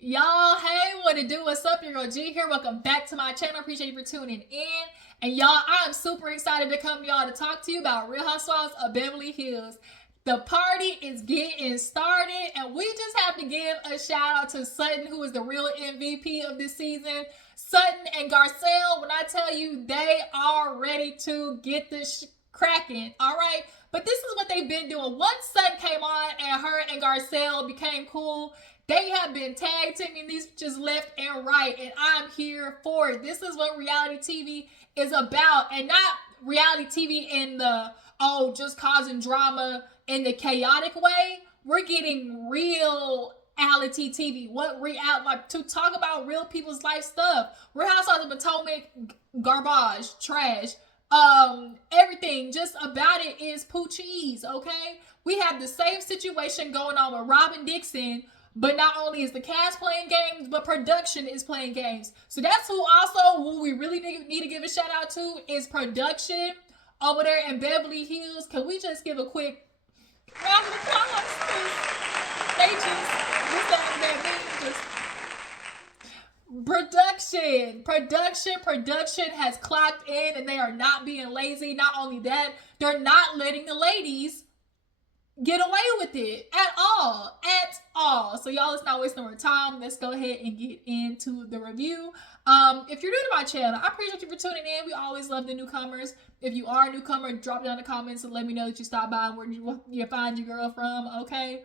Y'all, hey, what it do? What's up? Your girl G here. Welcome back to my channel. Appreciate you for tuning in. And y'all, I am super excited to come to y'all to talk to you about Real Housewives of Beverly Hills. The party is getting started, and we just have to give a shout out to Sutton, who is the real MVP of this season. Sutton and Garcelle, when I tell you, they are ready to get this cracking. All right. But this is what they've been doing. Once Sutton came on and her and Garcelle became cool, they have been tag teaming these just left and right, and I'm here for it. This is what reality TV is about, and not reality TV in the just causing drama in the chaotic way. We're getting real reality TV. What real like to talk about real people's life stuff. Real Housewives of Potomac, garbage, trash. Everything just about it is poochies. Okay, we have the same situation going on with Robin Dixon. But not only is the cast playing games, but production is playing games. So that's who we really need to give a shout out to is production over there in Beverly Hills. Can we just give a quick round of applause? They production has clocked in, and they are not being lazy. Not only that, they're not letting the ladies get away with it at all. So y'all, let's not waste no more time. Let's go ahead and get into the review. If you're new to my channel, I appreciate you for tuning in. We always love the newcomers. If you are a newcomer, drop down the comments and let me know that you stopped by and where you find your girl from. Okay.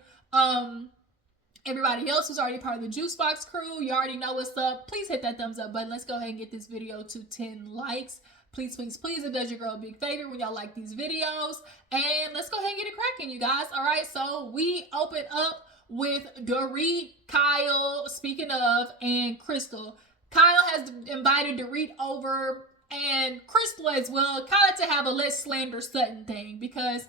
Everybody else who's already part of the Juice Box crew, you already know what's up. Please hit that thumbs up button. Let's go ahead and get this video to 10 likes. Please, please, please, it does your girl a big favor when y'all like these videos. And let's go ahead and get it cracking, you guys. All right, so we open up with Dorit, Kyle, speaking of, and Crystal. Kyle has invited Dorit over and Crystal as well, kind of to have a let's slander Sutton thing, because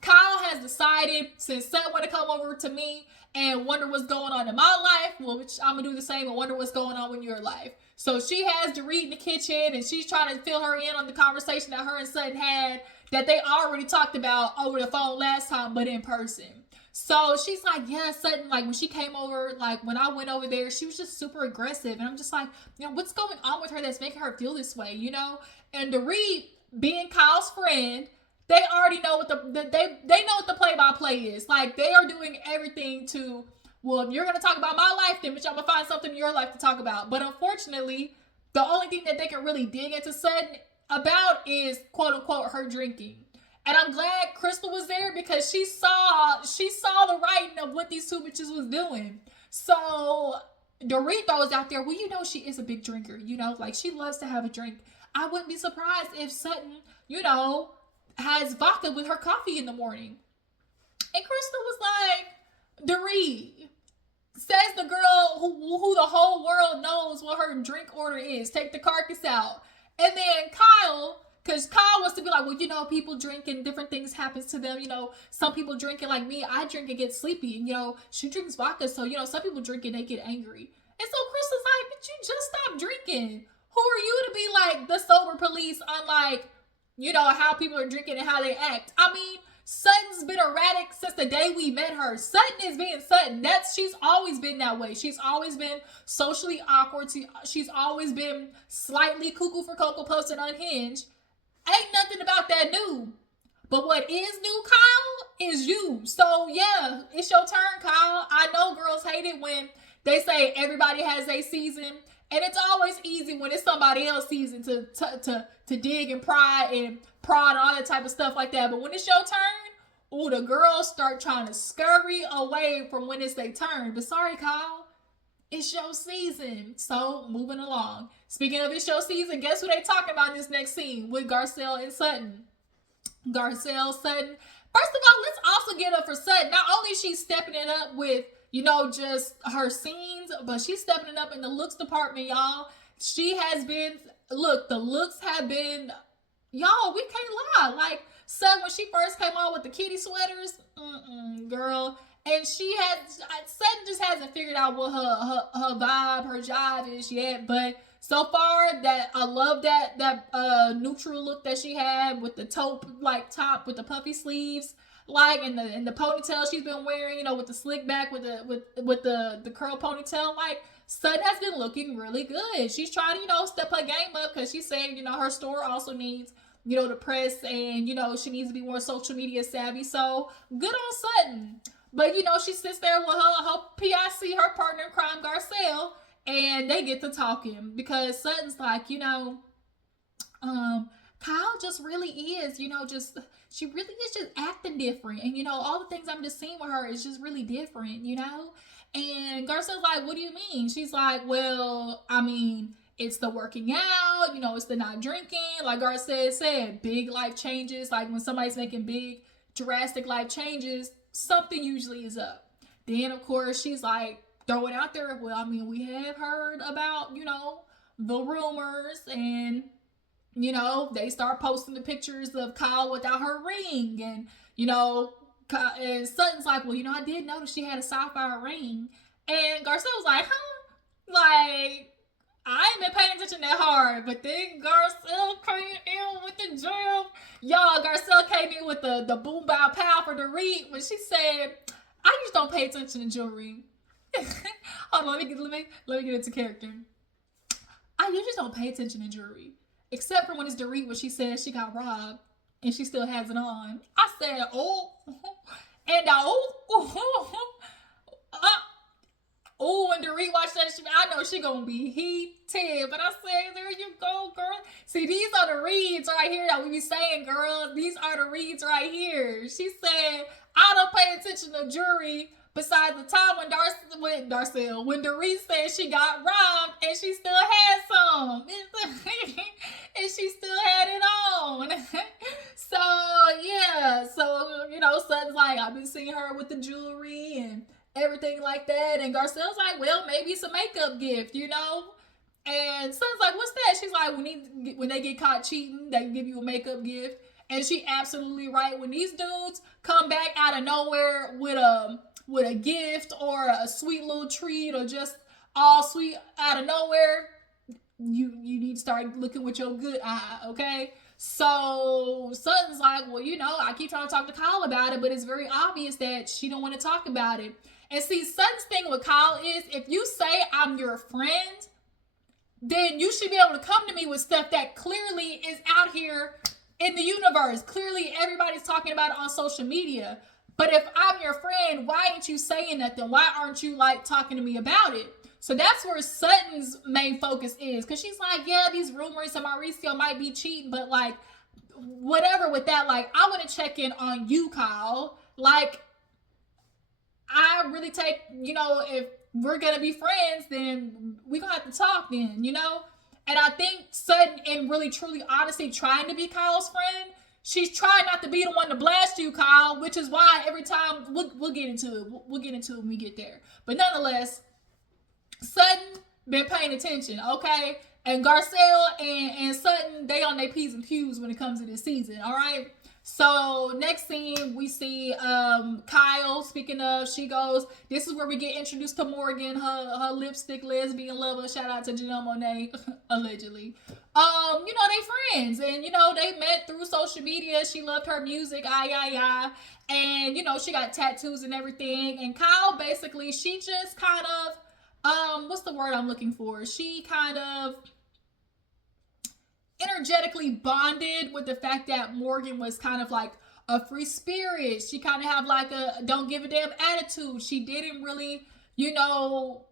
Kyle has decided, since Sutton want to come over to me and wonder what's going on in my life, well, which I'm going to do the same and wonder what's going on in your life. So she has Dorit in the kitchen, and she's trying to fill her in on the conversation that her and Sutton had that they already talked about over the phone last time, but in person. So she's like, yeah, Sutton, like when she came over, like when I went over there, she was just super aggressive. And I'm just like, what's going on with her that's making her feel this way, And Dorit, being Kyle's friend, they already know what they know what the play-by-play is. Like, they are doing everything to, well, if you're going to talk about my life, then bitch, I'm going to find something in your life to talk about. But unfortunately, the only thing that they can really dig into Sutton about is, quote-unquote, her drinking. And I'm glad Crystal was there, because she saw the writing of what these two bitches was doing. So Dorit throws out there, well, she is a big drinker. Like, she loves to have a drink. I wouldn't be surprised if Sutton, has vodka with her coffee in the morning. And Crystal was like, Dorit, says the girl who the whole world knows what her drink order is. Take the carcass out. And then Kyle, because Kyle wants to be like, well, people drink and different things happens to them. Some people drink it like me. I drink and get sleepy. And, she drinks vodka. So, some people drink and they get angry. And so Crystal's like, but you just stopped drinking. Who are you to be like the sober police on like, how people are drinking and how they act? I mean, Sutton's been erratic since the day we met her. Sutton is being Sutton. She's always been that way. She's always been socially awkward. She's always been slightly cuckoo for Cocoa Puffs and unhinged. Ain't nothing about that new. But what is new, Kyle, is you. So yeah, it's your turn, Kyle. I know girls hate it when they say everybody has a season. And it's always easy when it's somebody else's season to dig and pry and prod and all that type of stuff like that. But when it's your turn, the girls start trying to scurry away from when it's their turn. But sorry, Kyle, it's your season. So moving along. Speaking of it's your season, guess who they talking about in this next scene with Garcelle and Sutton? Garcelle, Sutton. First of all, let's also get up for Sutton. Not only is she stepping it up with just her scenes, but she's stepping it up in the looks department, y'all. She has been, the looks have been, y'all, we can't lie. Like, Sutton, when she first came on with the kitty sweaters, girl, and Sutton just hasn't figured out what her vibe, her jive is yet, but so far that I love that neutral look that she had with the taupe like top with the puffy sleeves. Like in the ponytail she's been wearing, you know, with the slick back, with the curl ponytail. Like, Sutton has been looking really good. She's trying to, you know, step her game up, because she's saying, you know, her store also needs, you know, the press, and, you know, she needs to be more social media savvy. So good on Sutton. But, you know, she sits there with her PIC, her partner in crime, Garcelle, and they get to talking, because Sutton's like, you know, Kyle just really is, you know, just, she really is just acting different. And, you know, all the things I'm just seeing with her is just really different, you know? And Garcelle's like, what do you mean? She's like, well, I mean, it's the working out, you know, it's the not drinking. Like Garcelle said, big life changes. Like when somebody's making big, drastic life changes, something usually is up. Then, of course, she's like throwing out there, well, I mean, we have heard about, you know, the rumors, and, you know, they start posting the pictures of Kyle without her ring, and, you know, and Sutton's like, well, you know, I did notice she had a sapphire ring. And Garcelle was like, huh? Like, I ain't been paying attention that hard. But then Garcelle came in with the jam. Y'all, Garcelle came in with the boom bow pow for Dorit when she said, I just don't pay attention to jewelry. Hold on, let me get into character. I usually don't pay attention to jewelry, except for when it's Dorit, when she says she got robbed and she still has it on. I said, oh, and when Dorit watched that, I know she gonna be heated. But I said, there you go, girl. See, these are the reads right here that we be saying, girl. These are the reads right here. She said, I don't pay attention to jewelry. Besides the time when Dorit said she got robbed and she still had some. And she still had it on. So, yeah. So, you know, Sutton's like, I've been seeing her with the jewelry and everything like that. And Garcelle's like, well, maybe it's a makeup gift, you know? And Sutton's like, what's that? She's like, when they get caught cheating, they give you a makeup gift. And she absolutely right. When these dudes come back out of nowhere with a gift or a sweet little treat, or just all sweet out of nowhere, you need to start looking with your good eye, okay? So Sutton's like, well, you know, I keep trying to talk to Kyle about it, but it's very obvious that she don't want to talk about it. And see, Sutton's thing with Kyle is, if you say I'm your friend, then you should be able to come to me with stuff that clearly is out here in the universe. Clearly everybody's talking about it on social media. But if I'm your friend, why ain't you saying nothing? Why aren't you like talking to me about it? So that's where Sutton's main focus is. Because she's like, yeah, these rumors of Mauricio might be cheating, but like, whatever with that, like, I want to check in on you, Kyle. Like, I really take, you know, if we're going to be friends, then we're going to have to talk then, you know? And I think Sutton, in really, truly, honestly trying to be Kyle's friend, she's trying not to be the one to blast you, Kyle, which is why every time, we'll get into it. We'll get into it when we get there. But nonetheless, Sutton been paying attention, okay? And Garcelle and Sutton, they on their P's and Q's when it comes to this season, all right? So next scene, we see Kyle. Speaking of, she goes, this is where we get introduced to Morgan, her lipstick lesbian lover. Shout out to Janelle Monáe, allegedly. You know, they friends, and you know, they met through social media. She loved her music, and you know, she got tattoos and everything. And Kyle, basically, she just kind of, what's the word I'm looking for? She kind of energetically bonded with the fact that Morgan was kind of like a free spirit. She kind of have like a don't give a damn attitude. She didn't really, you know,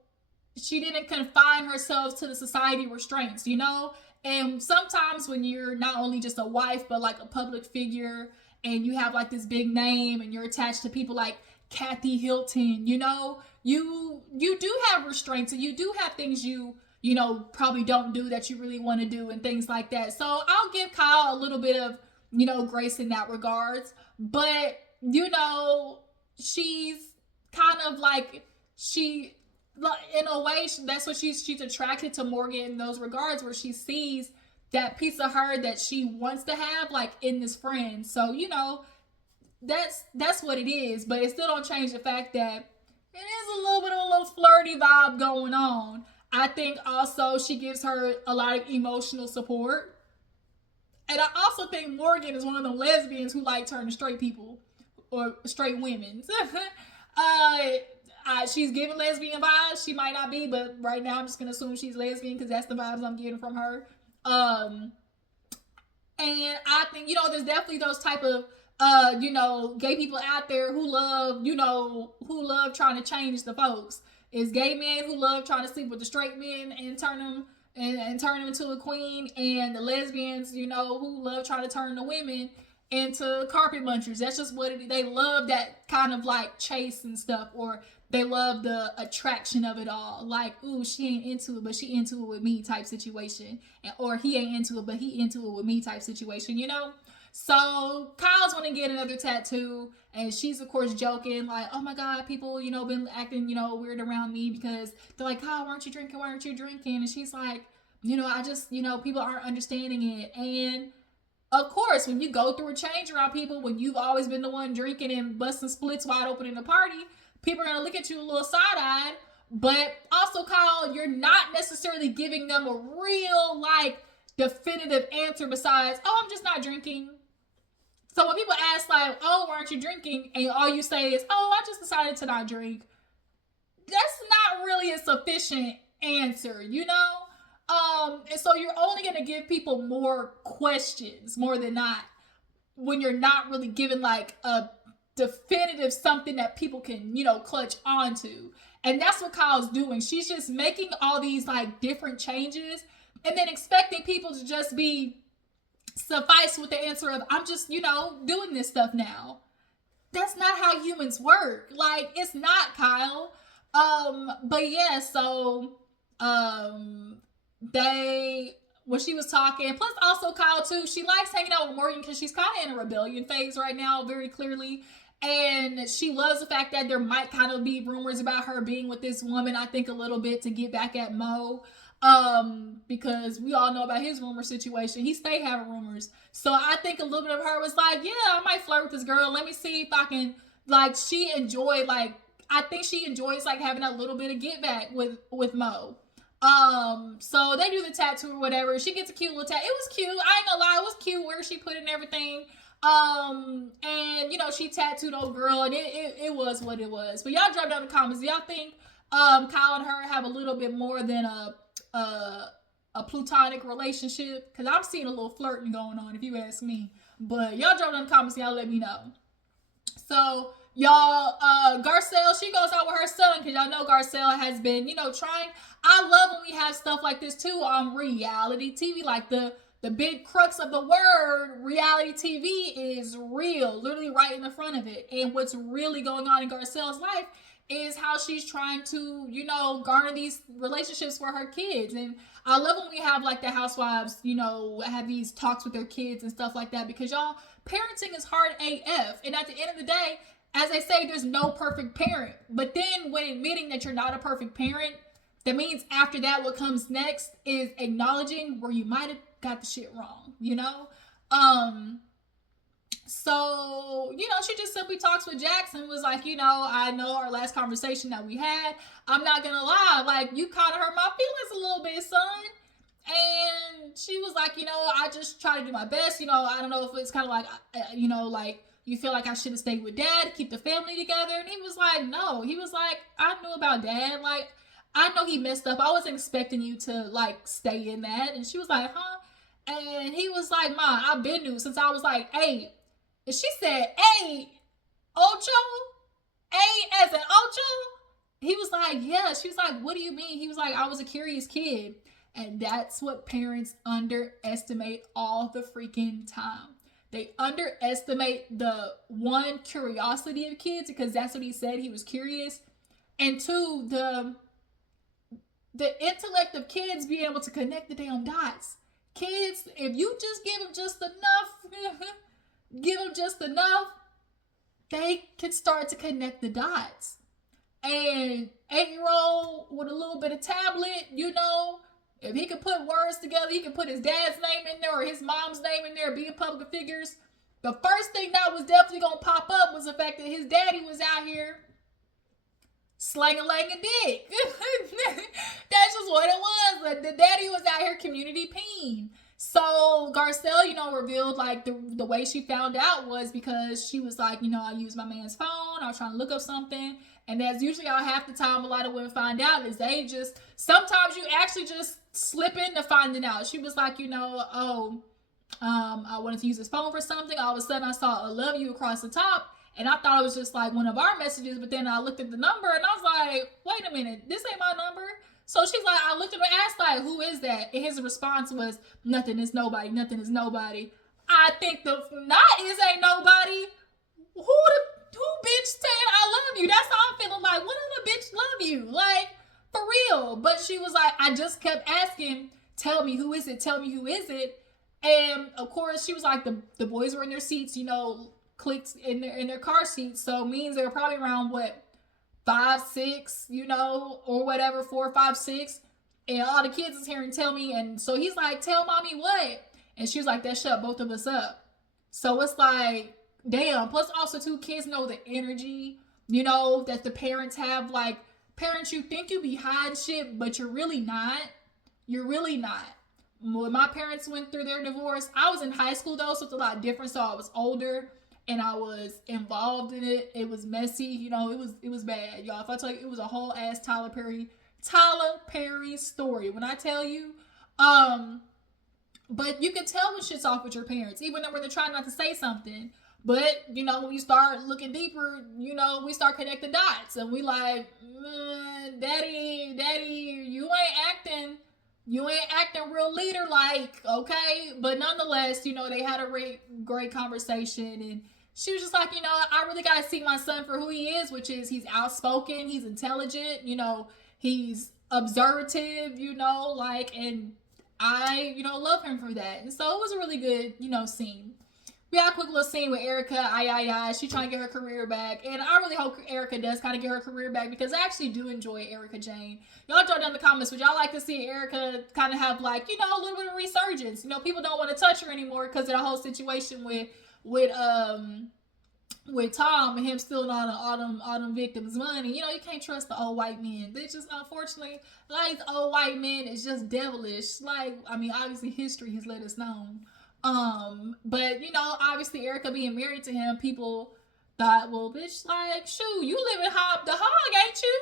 she didn't confine herself to the society restraints, you know? And sometimes when you're not only just a wife, but like a public figure, and you have like this big name, and you're attached to people like Kathy Hilton, you know, you do have restraints, and you do have things you know, probably don't do that you really want to do, and things like that. So I'll give Kyle a little bit of, you know, grace in that regards. But, you know, she's kind of like, she, in a way, that's what she's attracted to Morgan in those regards, where she sees that piece of her that she wants to have, like, in this friend. So, you know, that's what it is. But it still don't change the fact that it is a little bit of a little flirty vibe going on. I think also she gives her a lot of emotional support. And I also think Morgan is one of the lesbians who like turning straight people. or straight women's. She's giving lesbian vibes. She might not be, but right now I'm just gonna assume she's lesbian because that's the vibes I'm getting from her. And I think, there's definitely those type of gay people out there who love, who love trying to change the folks. It's gay men who love trying to sleep with the straight men and turn them into a queen, and the lesbians, who love trying to turn the women into carpet munchers. That's just what they love, that kind of like chase and stuff, or they love the attraction of it all. Like, ooh, she ain't into it, but she into it with me type situation. Or he ain't into it, but he into it with me type situation, So Kyle's want to get another tattoo, and she's of course joking like, oh my God, people, been acting, weird around me because they're like, Kyle, weren't you drinking? Why aren't you drinking? And she's like, I just, people aren't understanding it. And of course, when you go through a change around people, when you've always been the one drinking and busting splits wide open in the party, people are going to look at you a little side-eyed. But also, Kyle, you're not necessarily giving them a real, like, definitive answer besides, oh, I'm just not drinking. So when people ask, like, oh, why aren't you drinking? And all you say is, oh, I just decided to not drink. That's not really a sufficient answer, And so you're only going to give people more questions, more than not, when you're not really giving, like, a definitive something that people can, clutch onto. And that's what Kyle's doing. She's just making all these, like, different changes and then expecting people to just be suffice with the answer of, I'm just, doing this stuff now. That's not how humans work. Like, it's not, Kyle. But yeah, so when she was talking, plus also Kyle too, she likes hanging out with Morgan because she's kind of in a rebellion phase right now, very clearly. And she loves the fact that there might kind of be rumors about her being with this woman, I think a little bit to get back at Mo. Because we all know about his rumor situation. He stay having rumors. So I think a little bit of her was like, yeah, I might flirt with this girl. Let me see if I can, like, I think she enjoys, like, having a little bit of get back with Mo. So they do the tattoo or whatever. She gets a cute little tattoo. It was cute. I ain't gonna lie. It was cute where she put it and everything. And she tattooed old girl, and it was what it was. But y'all drop down in the comments. Do y'all think Kyle and her have a little bit more than a plutonic relationship? Because I'm seeing a little flirting going on, if you ask me. But y'all drop down in the comments. Y'all let me know. So y'all, Garcelle, she goes out with her son because y'all know Garcelle has been, trying. I love when we have stuff like this too on reality TV, like the big crux of the word reality TV is real, literally right in the front of it. And what's really going on in Garcelle's life is how she's trying to, garner these relationships for her kids. And I love when we have, like, the housewives, have these talks with their kids and stuff like that, because y'all, parenting is hard AF. And at the end of the day, as I say, there's no perfect parent. But then when admitting that you're not a perfect parent, that means after that, what comes next is acknowledging where you might have got the shit wrong, So, she just simply talks with Jackson, was like, I know our last conversation that we had, I'm not gonna lie, like, you kind of hurt my feelings a little bit, son. And she was like, I just try to do my best, I don't know if it's kind of like, like, you feel like I should have stayed with dad, keep the family together. And he was like, no. He was like, I knew about dad, like, I know he messed up. I wasn't expecting you to, like, stay in that. And she was like, huh? And he was like, Ma, I've been new since I was like 8. And she said, 8? Ocho? 8 as an Ocho? He was like, yeah. She was like, what do you mean? He was like, I was a curious kid. And that's what parents underestimate all the freaking time. They underestimate the, one, curiosity of kids, because that's what he said. He was curious. And 2, the intellect of kids being able to connect the damn dots. Kids, if you just give them just enough, they can start to connect the dots. And 8-year-old with a little bit of tablet, if he could put words together, he could put his dad's name in there or his mom's name in there, being public figures. The first thing that was definitely going to pop up was the fact that his daddy was out here slang-a-lang a dick. That's just what it was. Like, the daddy was out here community peeing. So Garcelle, revealed like the way she found out was because she was like, I used my man's phone. I was trying to look up something. And that's usually how half the time a lot of women find out is they just, sometimes you actually just slip into finding out. She was like, I wanted to use his phone for something. All of a sudden I saw a love you across the top. And I thought it was just like one of our messages. But then I looked at the number and I was like, wait a minute, this ain't my number. So she's like, I looked at her and asked, like, who is that? And his response was, nothing is nobody. Nothing is nobody. I think the not is ain't nobody. Who bitch saying I love you? That's how I'm feeling. Like, what other bitch love you? Like, for real. But she was like, I just kept asking, tell me who is it? Tell me who is it? And of course, she was like, the boys were in their seats, clicked in their car seats. So it means they were probably around what? 5, 6, or whatever, 4, 5, 6. And all the kids is hearing tell me. And so he's like, tell mommy what? And she was like, that shut both of us up. So it's like, damn. Plus also too, kids know the energy, that the parents have. Like, parents, you think you be hiding shit, but you're really not. You're really not. When my parents went through their divorce, I was in high school though, so it's a lot different. So I was older. And I was involved in it. It was messy, it was bad, y'all. If I tell you, it was a whole ass Tyler Perry story. When I tell you, but you can tell when shit's off with your parents, even though they're trying not to say something. But when you start looking deeper, we start connecting dots, and we like, daddy, you ain't acting real leader like, okay. But nonetheless, they had a great conversation, and she was just like, I really gotta see my son for who he is, which is he's outspoken, he's intelligent, he's observative, and I, love him for that. And so it was a really good, scene. We had a quick little scene with Erika. She trying to get her career back. And I really hope Erika does kind of get her career back, because I actually do enjoy Erika Jayne. Y'all drop down in the comments. Would y'all like to see Erika kind of have like, a little bit of resurgence? People don't want to touch her anymore because of the whole situation with Tom and him stealing all them victims' money. You can't trust the old white men. They just, unfortunately, like, the old white men is just devilish. Like, I mean, obviously history has let us know. But obviously Erika being married to him, people thought, well, bitch, like, shoot, you live in the hog, ain't you?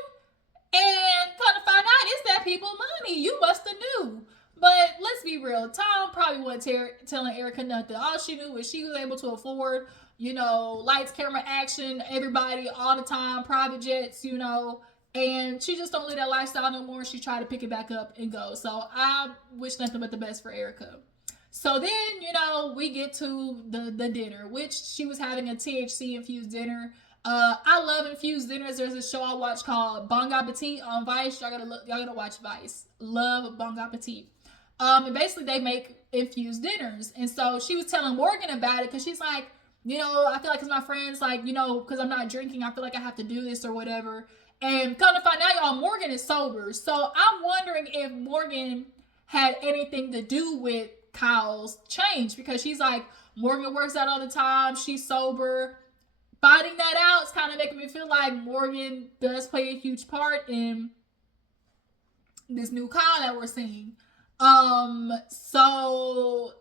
And kind of find out it's that people money. You must have knew. But let's be real, Tom probably wasn't telling Erika nothing. All she knew was she was able to afford, lights, camera, action, everybody all the time, private jets, and she just don't live that lifestyle no more. She tried to pick it back up and go. So I wish nothing but the best for Erika. So then, we get to the dinner, which she was having a THC infused dinner. I love infused dinners. There's a show I watch called Bon Appetit on Vice. Y'all gotta watch Vice. Love Bon Appetit. And basically they make infused dinners. And so she was telling Morgan about it, because she's like, I feel like because my friends, like, because I'm not drinking, I feel like I have to do this or whatever. And come to find out, y'all, Morgan is sober. So I'm wondering if Morgan had anything to do with Kyle's change, because she's like, Morgan works out all the time, she's sober. Finding that out is kind of making me feel like Morgan does play a huge part in this new Kyle that we're seeing. So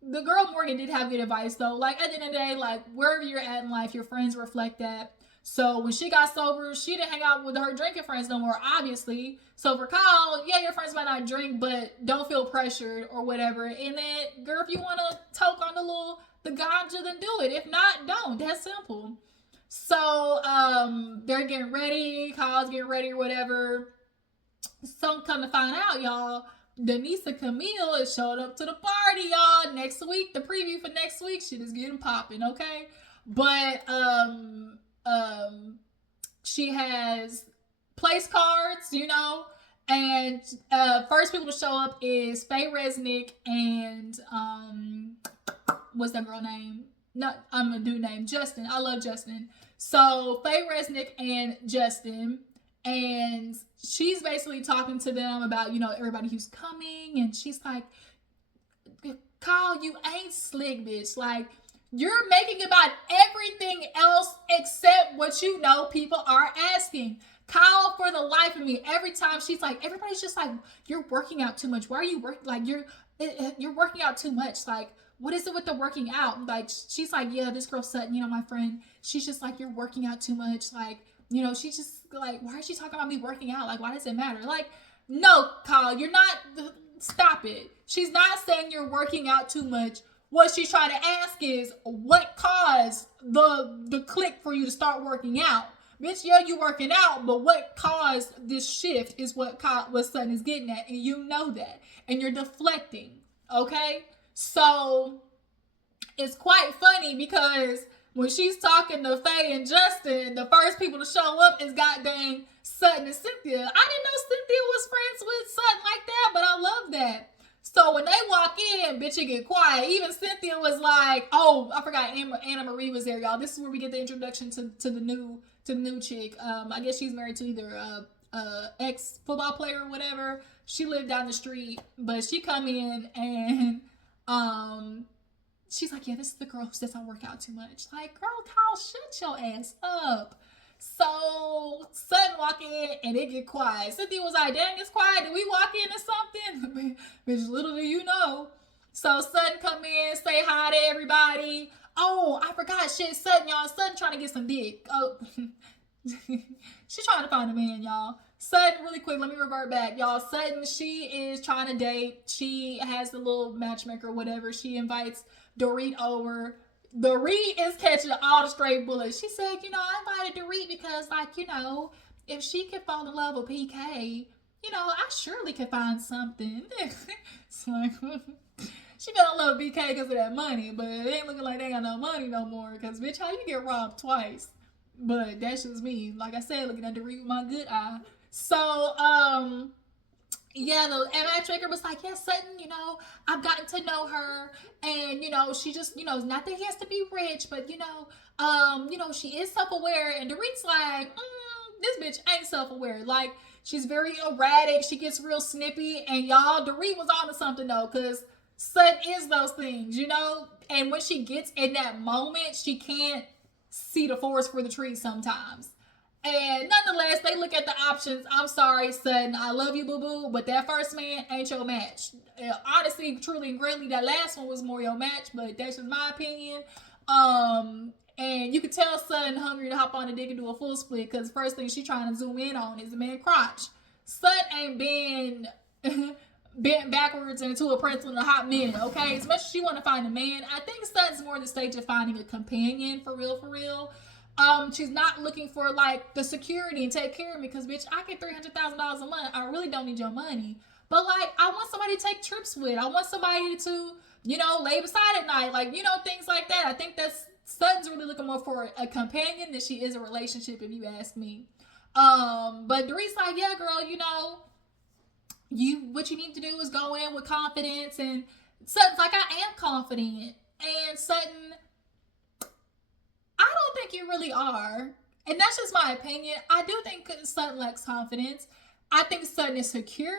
the girl Morgan did have good advice though. Like, at the end of the day, like, wherever you're at in life, your friends reflect that. So when she got sober, she didn't hang out with her drinking friends no more, obviously. So for Kyle, yeah, your friends might not drink, but don't feel pressured or whatever. And then, girl, if you want to toke on the ganja, then do it. If not, don't. That's simple. So they're getting ready. Kyle's getting ready or whatever. So come to find out, y'all, Denise and Camille has showed up to the party, y'all. Next week, the preview for next week, shit is getting popping, okay? But she has place cards, and first people to show up is Faye Resnick and what's that girl name? I'm a dude named Justin. I love Justin. So Faye Resnick and Justin, and she's basically talking to them about everybody who's coming, and she's like, Kyle, you ain't slick, bitch. Like, you're making about everything else except what people are asking. Kyle, for the life of me, every time she's like, everybody's just like, you're working out too much. Why are you working? Like, you're working out too much. Like, what is it with the working out? Like, she's like, yeah, this girl Sutton, you know, my friend, she's just like, you're working out too much. Like, you know, she's just like, why is she talking about me working out? Like, why does it matter? Like, no, Kyle, you're not, stop it. She's not saying you're working out too much. What she's trying to ask is, what caused the click for you to start working out? Bitch, yeah, you working out, but what caused this shift is what Sutton is getting at, and you know that, and you're deflecting, okay? So it's quite funny because when she's talking to Faye and Justin, the first people to show up is goddamn Sutton and Cynthia. I didn't know Cynthia was friends with Sutton like that, but I love that. So when they walk in, bitch, it get quiet. Even Cynthia was like, oh, I forgot Anna Marie was there, y'all. This is where we get the introduction to the new chick. I guess she's married to either ex-football player or whatever. She lived down the street, but she come in and she's like, yeah, this is the girl who says I work out too much. Like, girl, Kyle, shut your ass up. So Sutton walk in and it get quiet. Cynthia was like, dang, it's quiet. Did we walk into something? Bitch, little do you know. So Sutton come in, say hi to everybody. Oh, I forgot shit. Sutton, y'all. Sutton trying to get some dick. Oh, she's trying to find a man, y'all. Sutton, really quick, let me revert back. Y'all, Sutton, she is trying to date. She has the little matchmaker, whatever. She invites Dorit over. Dorit is catching all the straight bullets. She said, you know, I invited Dorit because, like, you know, if she could fall in love with PK, you know, I surely could find something. It's like, she fell in love with PK because of that money, but it ain't looking like they got no money no more because, bitch, how you get robbed twice? But that's just me. Like I said, looking at Dorit with my good eye. So, yeah, the matchmaker was like, yeah, Sutton, you know, I've gotten to know her, and, you know, she just, you know, not that he has to be rich, but, you know, she is self-aware, and Dorit's like, this bitch ain't self-aware. Like, she's very erratic, she gets real snippy, and y'all, Dorit was on to something, though, because Sutton is those things, you know, and when she gets in that moment, she can't see the forest for the trees sometimes. And nonetheless, they look at the options. I'm sorry, Sutton. I love you, boo-boo. But that first man ain't your match. Honestly, truly and greatly, that last one was more your match. But that's just my opinion. And you could tell Sutton hungry to hop on the dick and do a full split. Because the first thing she trying to zoom in on is the man crotch. Sutton ain't been bent backwards into a pretzel in a hot minute, okay? As much as she want to find a man, I think Sutton's more in the stage of finding a companion, for real. She's not looking for, like, the security and take care of me because, bitch, I get $300,000 a month. I really don't need your money. But, like, I want somebody to take trips with. I want somebody to, you know, lay beside at night. Like, you know, things like that. I think that's, Sutton's really looking more for a companion than she is a relationship, if you ask me. But Dorit's like, yeah, girl, you know, what you need to do is go in with confidence. And Sutton's like, I am confident. And Sutton, I don't think you really are. And that's just my opinion. I do think Sutton lacks confidence. I think Sutton is secure,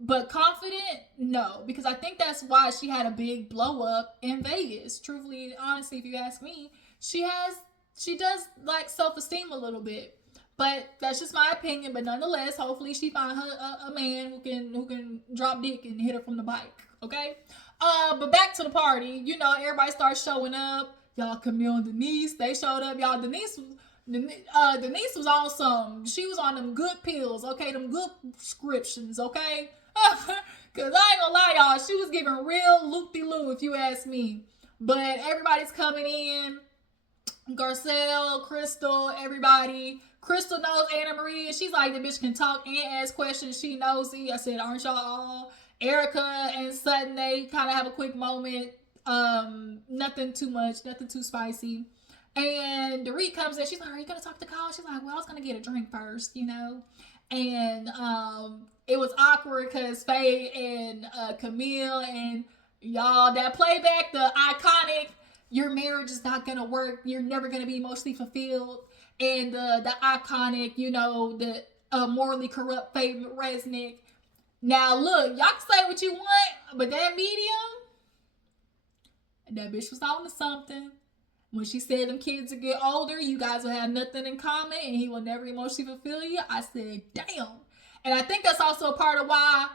but confident, no. Because I think that's why she had a big blow up in Vegas. Truthfully, honestly, if you ask me, she does like self-esteem a little bit. But that's just my opinion. But nonetheless, hopefully she find her a man who can drop dick and hit her from the bike. Okay? But back to the party. You know, everybody starts showing up. Y'all, Camille and Denise, they showed up. Y'all, Denise was on some. She was on them good pills, okay? Them good prescriptions, okay? Because I ain't gonna lie, y'all. She was giving real loop-de-loo, if you ask me. But everybody's coming in. Garcelle, Crystal, everybody. Crystal knows Anna Marie. And she's like, the bitch can talk and ask questions. She nosy. I said, aren't y'all all? Erika and Sutton, they kind of have a quick moment. Nothing too much, nothing too spicy. And Dorit comes in, she's like, are you gonna talk to Kyle? She's like, well, I was gonna get a drink first, you know. And it was awkward because Faye and Camille and y'all, that playback, the iconic, your marriage is not gonna work, you're never gonna be emotionally fulfilled, and the iconic, you know, the morally corrupt Faye Resnick. Now look, y'all can say what you want, but that medium, that bitch was on to something. When she said them kids will get older, you guys will have nothing in common and he will never emotionally fulfill you, I said, damn. And I think that's also a part of why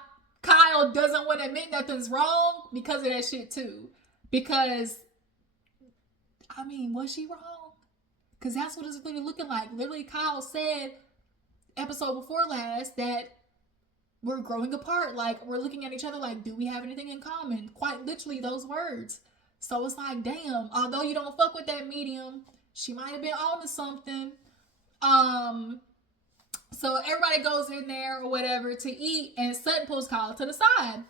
Kyle doesn't want to admit nothing's wrong because of that shit too. Because, I mean, was she wrong? Because that's what it's literally looking like. Literally, Kyle said episode before last that we're growing apart. Like, we're looking at each other like, do we have anything in common? Quite literally those words. So it's like, damn, although you don't fuck with that medium, she might have been on to something. So everybody goes in there or whatever to eat, and Sutton pulls Kyle to the side.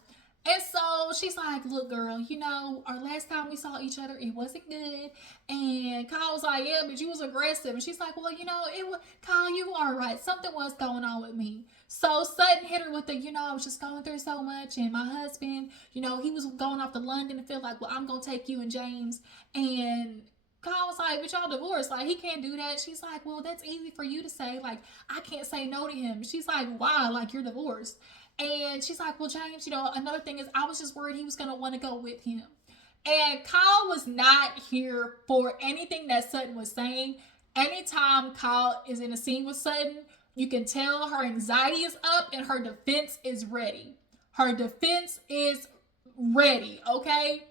And so she's like, look, girl, you know, our last time we saw each other, it wasn't good. And Kyle was like, yeah, but you was aggressive. And she's like, well, you know, Kyle, you are right. Something was going on with me. So Sutton hit her with the, you know, I was just going through so much. And my husband, you know, he was going off to London and feel like, well, I'm going to take you and James. And Kyle was like, but y'all divorced. Like, he can't do that. She's like, well, that's easy for you to say. Like, I can't say no to him. She's like, why? Like, you're divorced. And she's like, well, James, you know, another thing is I was just worried he was going to want to go with him. And Kyle was not here for anything that Sutton was saying. Anytime Kyle is in a scene with Sutton, you can tell her anxiety is up and her defense is ready. Her defense is ready, okay?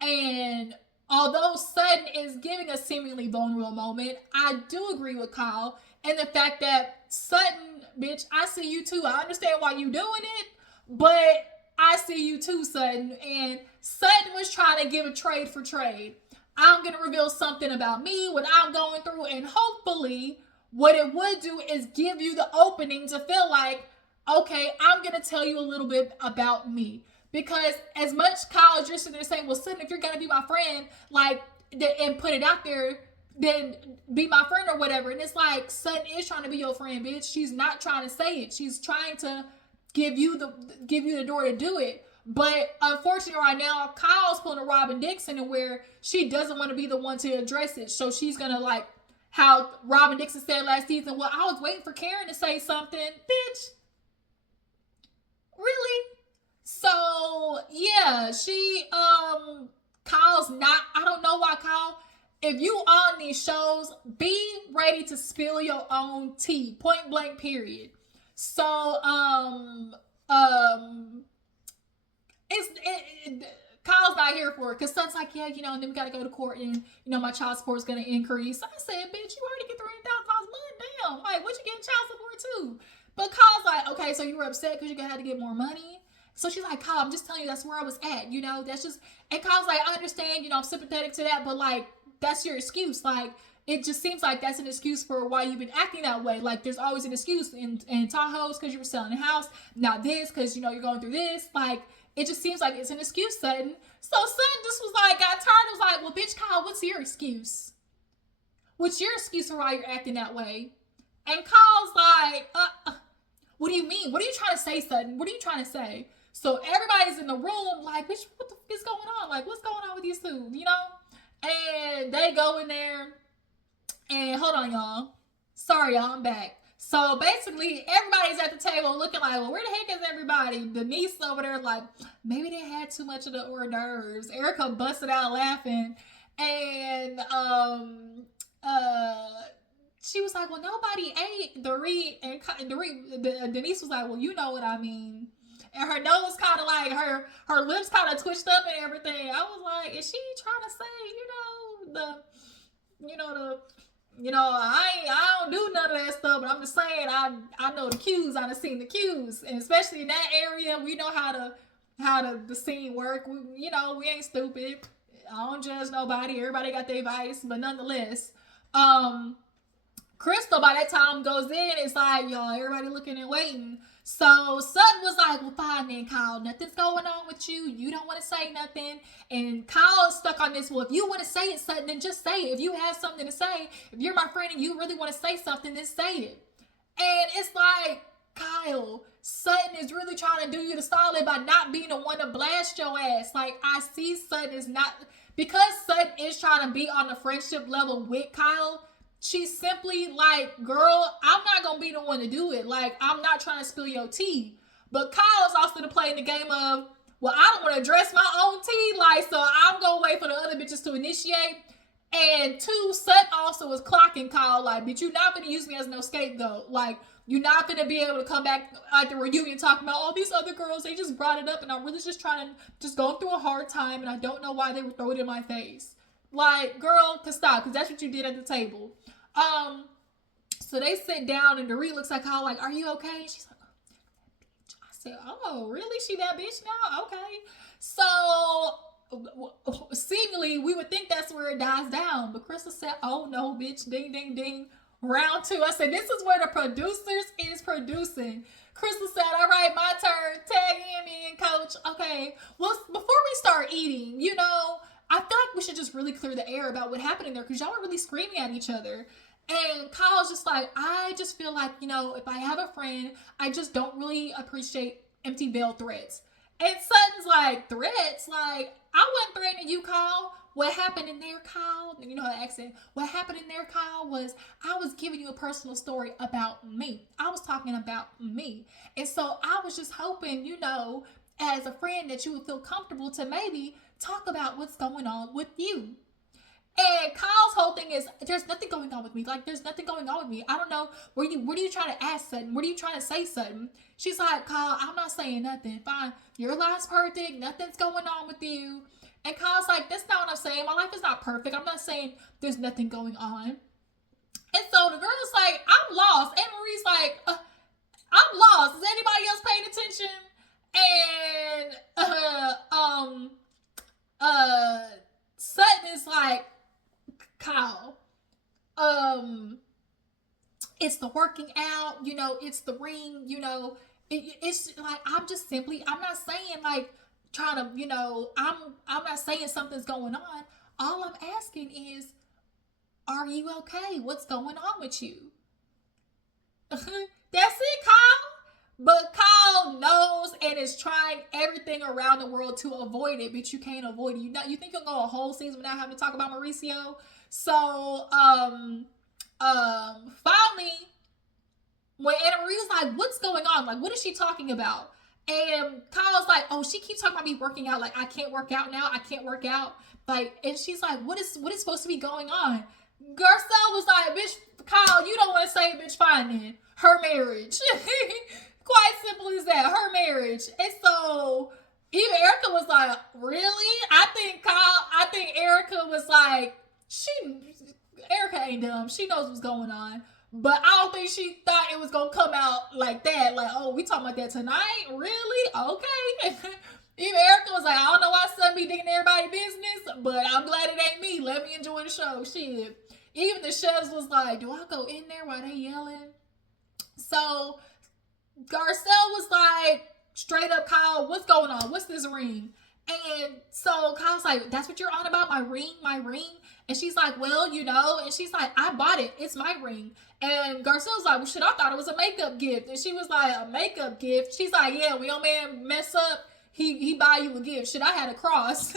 And although Sutton is giving a seemingly vulnerable moment, I do agree with Kyle in the fact that Sutton, bitch, I see you too. I understand why you doing it, but I see you too, Sutton. And Sutton was trying to give a trade for trade. I'm going to reveal something about me, what I'm going through, and hopefully what it would do is give you the opening to feel like, okay, I'm going to tell you a little bit about me. Because as much Kyle is just sitting there saying, well, Sutton, if you're going to be my friend, like, and put it out there, then be my friend or whatever. And it's like, Sutton is trying to be your friend, bitch. She's not trying to say it. She's trying to give you the door to do it. But unfortunately right now, Kyle's pulling a Robin Dixon and where she doesn't want to be the one to address it. So she's going to, like, how Robin Dixon said last season, well, I was waiting for Karen to say something. Bitch. Really? So, yeah, Kyle's not, I don't know why Kyle, if you on these shows, be ready to spill your own tea, point blank, period. So, Kyle's not here for it, because Sutton's like, yeah, you know, and then we got to go to court, and, you know, my child support is going to increase. I said, bitch, you already get $300,000 a month, damn, like, what you getting child support too? But Kyle's like, okay, so you were upset because you're going to have to get more money? So she's like, Kyle, I'm just telling you that's where I was at, you know, that's just, and Kyle's like, I understand, you know, I'm sympathetic to that, but, like, that's your excuse. Like, it just seems like that's an excuse for why you've been acting that way. Like, there's always an excuse in Tahoe's because you were selling a house, not this because, you know, you're going through this. Like, it just seems like it's an excuse, Sutton. So Sutton just was like, got tired and was like, well, bitch, Kyle, what's your excuse? What's your excuse for why you're acting that way? And Kyle's like, what do you mean? What are you trying to say, Sutton? What are you trying to say? So everybody's in the room like, bitch, what the fuck is going on? Like, what's going on with these two, you know? And they go in there and hold on, y'all. Sorry, y'all, I'm back. So basically, everybody's at the table looking like, well, where the heck is everybody? Denise over there like, maybe they had too much of the hors d'oeuvres. Erika busted out laughing. And she was like, well, nobody ate. Dorit and Dorit, Denise was like, well, you know what I mean. And her nose kind of like, her lips kind of twitched up and everything. I was like, is she trying to say, I don't do none of that stuff, but I'm just saying, I know the cues. I done seen the cues. And especially in that area, we know how the scene work. We ain't stupid. I don't judge nobody. Everybody got their vice, but nonetheless, Crystal by that time goes in. It's like, y'all, everybody looking and waiting. So Sutton was like, well, fine then, Kyle. Nothing's going on with you. You don't want to say nothing. And Kyle is stuck on this. Well, if you want to say it, Sutton, then just say it. If you have something to say, if you're my friend and you really want to say something, then say it. And it's like, Kyle, Sutton is really trying to do you the solid by not being the one to blast your ass. Like, I see Sutton is not, because Sutton is trying to be on the friendship level with Kyle, she's simply like, girl, I'm not going to be the one to do it. Like, I'm not trying to spill your tea. But Kyle's also to play in the game of, well, I don't want to address my own tea. Like, so I'm going to wait for the other bitches to initiate. And two, Sutton also was clocking Kyle, like, bitch, you're not gonna use me as no scapegoat. Like, you're not gonna be able to come back at the reunion talking about all these other girls. They just brought it up, and I'm really just trying to just going through a hard time, and I don't know why they would throw it in my face. Like, girl, to stop, because that's what you did at the table. So they sit down, and Dorit looks at Kyle like, "Are you okay?" And she's like, "I said, oh, really? She that bitch now? Okay." So seemingly we would think that's where it dies down, but Crystal said, "Oh no, bitch, ding ding ding, round two." I said, this is where the producers is producing. Crystal said, "All right, my turn, tag me in, coach." Okay, well, before we start eating, I feel like we should just really clear the air about what happened in there, because y'all were really screaming at each other. And Kyle's just like, I just feel like, if I have a friend, I just don't really appreciate empty veiled threats. And Sutton's like, threats? Like, I wasn't threatening you, Kyle. What happened in there, Kyle? You know her accent. What happened in there, Kyle, was I was giving you a personal story about me. I was talking about me. And so I was just hoping, as a friend, that you would feel comfortable to maybe talk about what's going on with you. And Kyle's whole thing is, there's nothing going on with me. Like, there's nothing going on with me. I don't know. What are you trying to ask, Sutton? What are you trying to say, Sutton? She's like, Kyle, I'm not saying nothing. Fine. Your life's perfect. Nothing's going on with you. And Kyle's like, that's not what I'm saying. My life is not perfect. I'm not saying there's nothing going on. And so the girl's like, I'm lost. And Marie's like, I'm lost. Is anybody else paying attention? And Sutton is like, Kyle, it's the working out, it's the ring, it's like, I'm not saying like trying to, I'm not saying something's going on. All I'm asking is, are you okay? What's going on with you? That's it, Kyle. But Kyle knows and is trying everything around the world to avoid it, but you can't avoid it. You think you'll go a whole season without having to talk about Mauricio? So, finally, when Anna Marie's like, what's going on? Like, what is she talking about? And Kyle's like, oh, she keeps talking about me working out. Like, I can't work out now. I can't work out. Like, and she's like, what is supposed to be going on? Garcelle was like, bitch, Kyle, you don't want to say, bitch, fine then. Her marriage. Quite simple as that. Her marriage. And so even Erika was like, really? I think Erika was like, Erika ain't dumb. She knows what's going on. But I don't think she thought it was going to come out like that. Like, oh, we talking about that tonight? Really? Okay. Even Erika was like, I don't know why Sutton be digging everybody's business, but I'm glad it ain't me. Let me enjoy the show. Shit. Even the chefs was like, do I go in there while they yelling? So Garcelle was like, straight up, Kyle, what's going on? What's this ring? And so Kyle's like, that's what you're on about? My ring? And she's like, well, and she's like, I bought it. It's my ring. And Garcelle's like, well, shit, I thought it was a makeup gift. And she was like, a makeup gift? She's like, yeah, when your man mess up, he buy you a gift. Shit, I had a cross.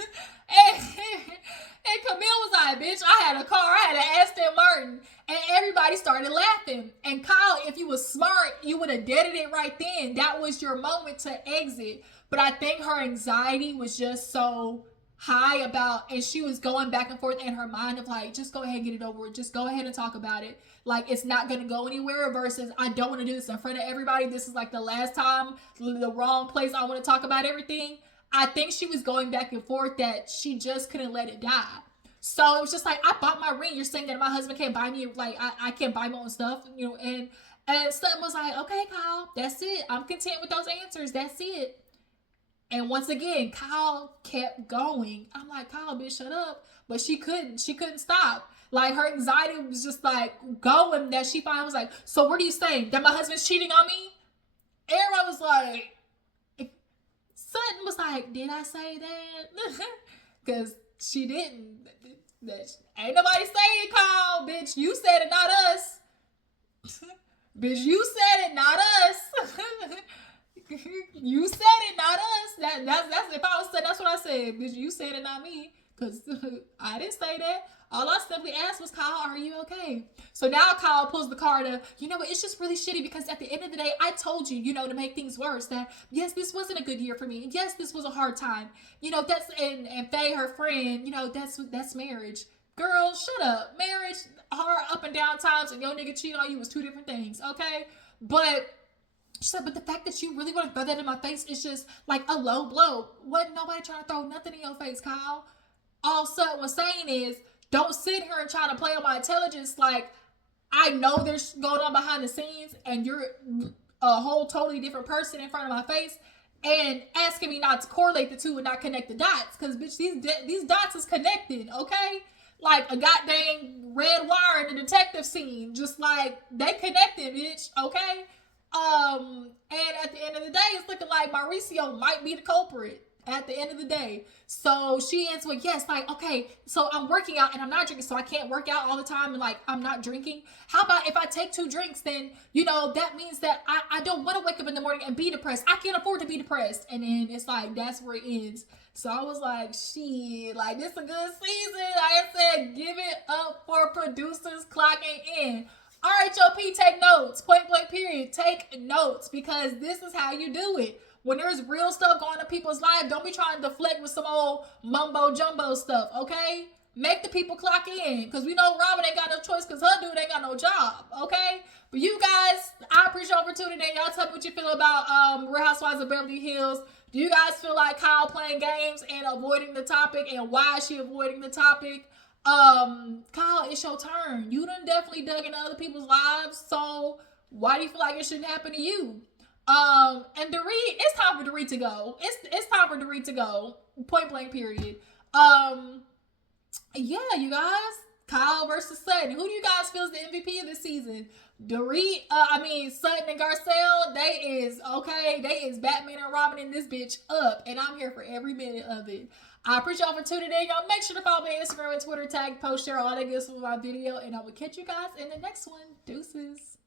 And Camille was like, bitch, I had a car. I had an Aston Martin. And everybody started laughing. And Kyle, if you was smart, you would have deaded it right then. That was your moment to exit. But I think her anxiety was just so high and she was going back and forth in her mind of like, just go ahead and get it over with. Just go ahead and talk about it. Like, it's not going to go anywhere versus I don't want to do this in front of everybody. This is like the last time, the wrong place I want to talk about everything. I think she was going back and forth that she just couldn't let it die. So it was just like, I bought my ring. You're saying that my husband can't buy me, like, I can't buy my own stuff, and Sutton was like, okay, Kyle, that's it. I'm content with those answers. That's it. And once again, Kyle kept going. I'm like, Kyle, bitch, shut up. But she couldn't stop. Like, her anxiety was just like going that she finally was like, so what are you saying? That my husband's cheating on me? Everyone was like, Sutton was like, did I say that? Because she didn't. Ain't nobody saying, Kyle, bitch. You said it, not us. Bitch, you said it, not us. You said it, not us. That's if I was saying, that's what I said. Bitch, you said it, not me. Because I didn't say that. All I simply asked was, Kyle, are you okay? So now Kyle pulls the card of, what, it's just really shitty because at the end of the day, I told you, to make things worse, that yes, this wasn't a good year for me. Yes, this was a hard time. That's, and Faye, her friend, that's marriage. Girl, shut up. Marriage, hard up and down times, and your nigga cheat on you was two different things, okay? But she said, but the fact that you really want to throw that in my face is just like a low blow. Wasn't nobody trying to throw nothing in your face, Kyle. All Sutton was saying is, don't sit here and try to play on my intelligence. Like, I know there's going on behind the scenes, and you're a whole totally different person in front of my face, and asking me not to correlate the two and not connect the dots. Because, bitch, these dots is connected, okay? Like a goddamn red wire in the detective scene. Just like, they connected, bitch, okay? And at the end of the day, it's looking like Mauricio might be the culprit at the end of the day. So she answered with yes, like, okay, so I'm working out and I'm not drinking, so I can't work out all the time and like I'm not drinking. How about if I take 2 drinks, then that means that I don't want to wake up in the morning and be depressed. I can't afford to be depressed. And then it's like that's where it ends. So I was like, shit, like this a good season. I said, give it up for producers clocking in. RHOP, take notes. Point blank period. Take notes, because this is how you do it. When there's real stuff going on in people's lives, don't be trying to deflect with some old mumbo jumbo stuff, okay? Make the people clock in, because we know Robin ain't got no choice because her dude ain't got no job, okay? But you guys, I appreciate y'all for tuning in. Y'all tell me what you feel about Real Housewives of Beverly Hills. Do you guys feel like Kyle playing games and avoiding the topic, and why is she avoiding the topic? Kyle, it's your turn. You done definitely dug into other people's lives, so why do you feel like it shouldn't happen to you? And Dorit, it's time for Dorit to go. It's time for Dorit to go. Point blank period. Yeah, you guys. Kyle versus Sutton. Who do you guys feel is the MVP of this season? Dorit, Sutton and Garcelle, they is Batman and Robin in this bitch up. And I'm here for every minute of it. I appreciate y'all for tuning in. Y'all make sure to follow me on Instagram and Twitter, tag, post, share, all that good stuff with my video. And I will catch you guys in the next one. Deuces.